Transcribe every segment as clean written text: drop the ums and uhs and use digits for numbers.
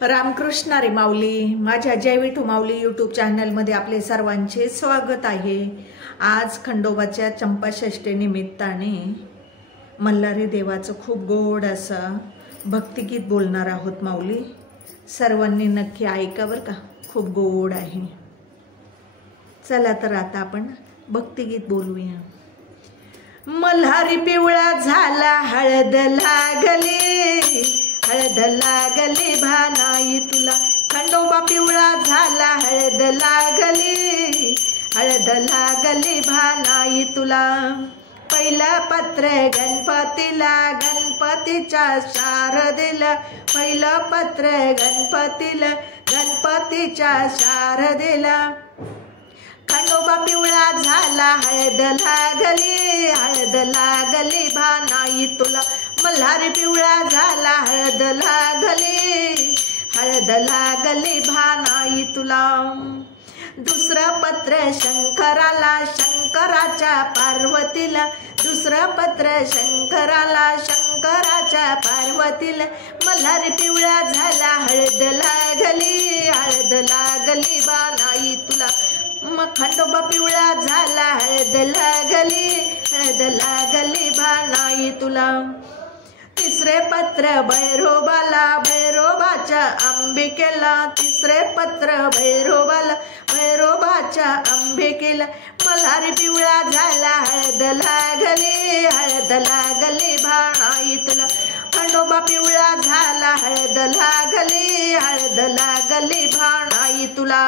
रामकृष्ण हरी माऊली। माझ्या जय विठू माऊली यूट्यूब चॅनलमध्ये आपले सर्वांचे स्वागत आहे। आज खंडोबाच्या चंपाषष्ठी निमित्ताने मल्हारी देवाचं खूप गोड असं भक्तिगीत बोलणार आहोत माऊली। सर्वांनी नक्की ऐका बरं का, खूप गोड आहे। चला तर आता आपण भक्तिगीत बोलूया। मल्हारी पिवळा झाला हळद लागली, हळद लागली भानाई तुला। खंडोबा पिवळा झाला हळद लागली, हळद लागली भानाई तुला। पहिला पत्र गणपतीला, गणपतीच्या शारदेला। पहिलं पत्र गणपतीला, गणपतीच्या शारदेला। खंडोबा पिवळा झाला हळद लागली, हळद लागली भानाई तुला। मल्हारी पिवळा झाला हळद लागली, हळद लागली भानाई तुला। दुसरं पत्र शंकराला, शंकराच्या पार्वतीला। दुसरं पत्र शंकराला, शंकराच्या पार्वतीला। मल्हारी पिवळा झाला हळद लागली, हळद लागली भानाई तुला। मग खंडोबा पिवळा झाला हळद लागली, हळद लागली भानाई तुला। तिसरे पत्र भैरोबाला, भैरोबाच्या अंबिकेला। तिसरे पत्र भैरोबाला, भैरोबाच्या अंबिकेला। मल्हारी पिवळा झाला हळद लागली, हळद लागली भानाई तुला। खंडोबा पिवळा झाला हळद लागली, हळद लागली भानाई तुला।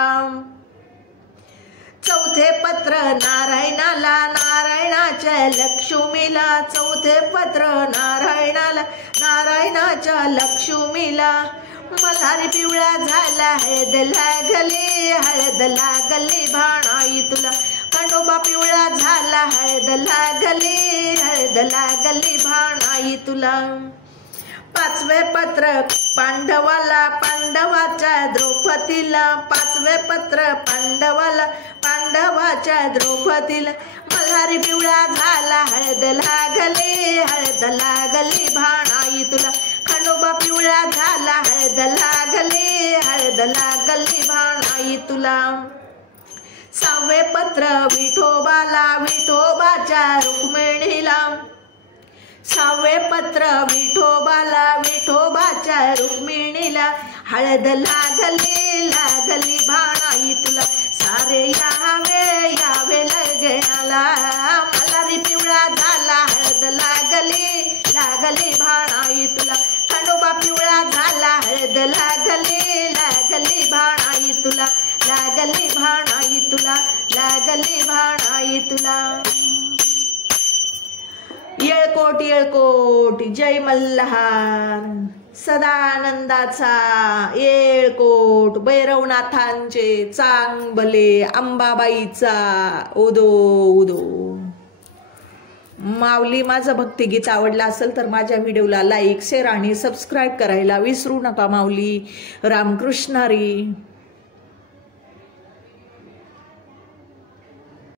चौथे पत्र नारायणाला, नारायणाच्या लक्ष्मीला। चौथे पत्र नारायणाला, नारायणाच्या लक्ष्मीला। मल्हारी पिवळा झाला हळद लागली, हळद लागली भानाई तुला। खंडोबा पिवळा झाला हळद लागली, हळद लागली भानाई तुला। पाचवे पत्र पांडवाला, पांडवाच्या द्रौपदीला। पाचवे पत्र पांडवाला, पांडवाच्या द्रौपदीला। मल्हारी पिवळा झाला हळद लागली, हळद लागली भानाई तुला। खंडोबा पिवळा झाला हळद लागली, हळद लागली भानाई तुला। सहावे पत्र विठोबाला, विठोबाच्या रुक्मिणीला। सहावे पत्र विठोबाला, विठोबाच्या रुक्मिणीला। हळद लागली, लागली भानाई तुला। सारे यावे, यावे लग्नाला। मल्हारी पिवळा झाला हळद लागली, लागली भानाई तुला। खंडोबा पिवळा झाला हळद लागली, लागली भानाई तुला। लागली भानाई तुला, लागली भानाई तुला। येळकोट येळकोट जय मल्हार, सदानंदाचा येळकोट। भैरवनाथांचे चांगभले, अंबाबाईचा उदो उदो। माऊली, माझं भक्तिगीत आवडलं असेल तर माझ्या व्हिडिओला लाईक, शेअर आणि सबस्क्राईब करायला विसरू नका माऊली। रामकृष्ण हरी।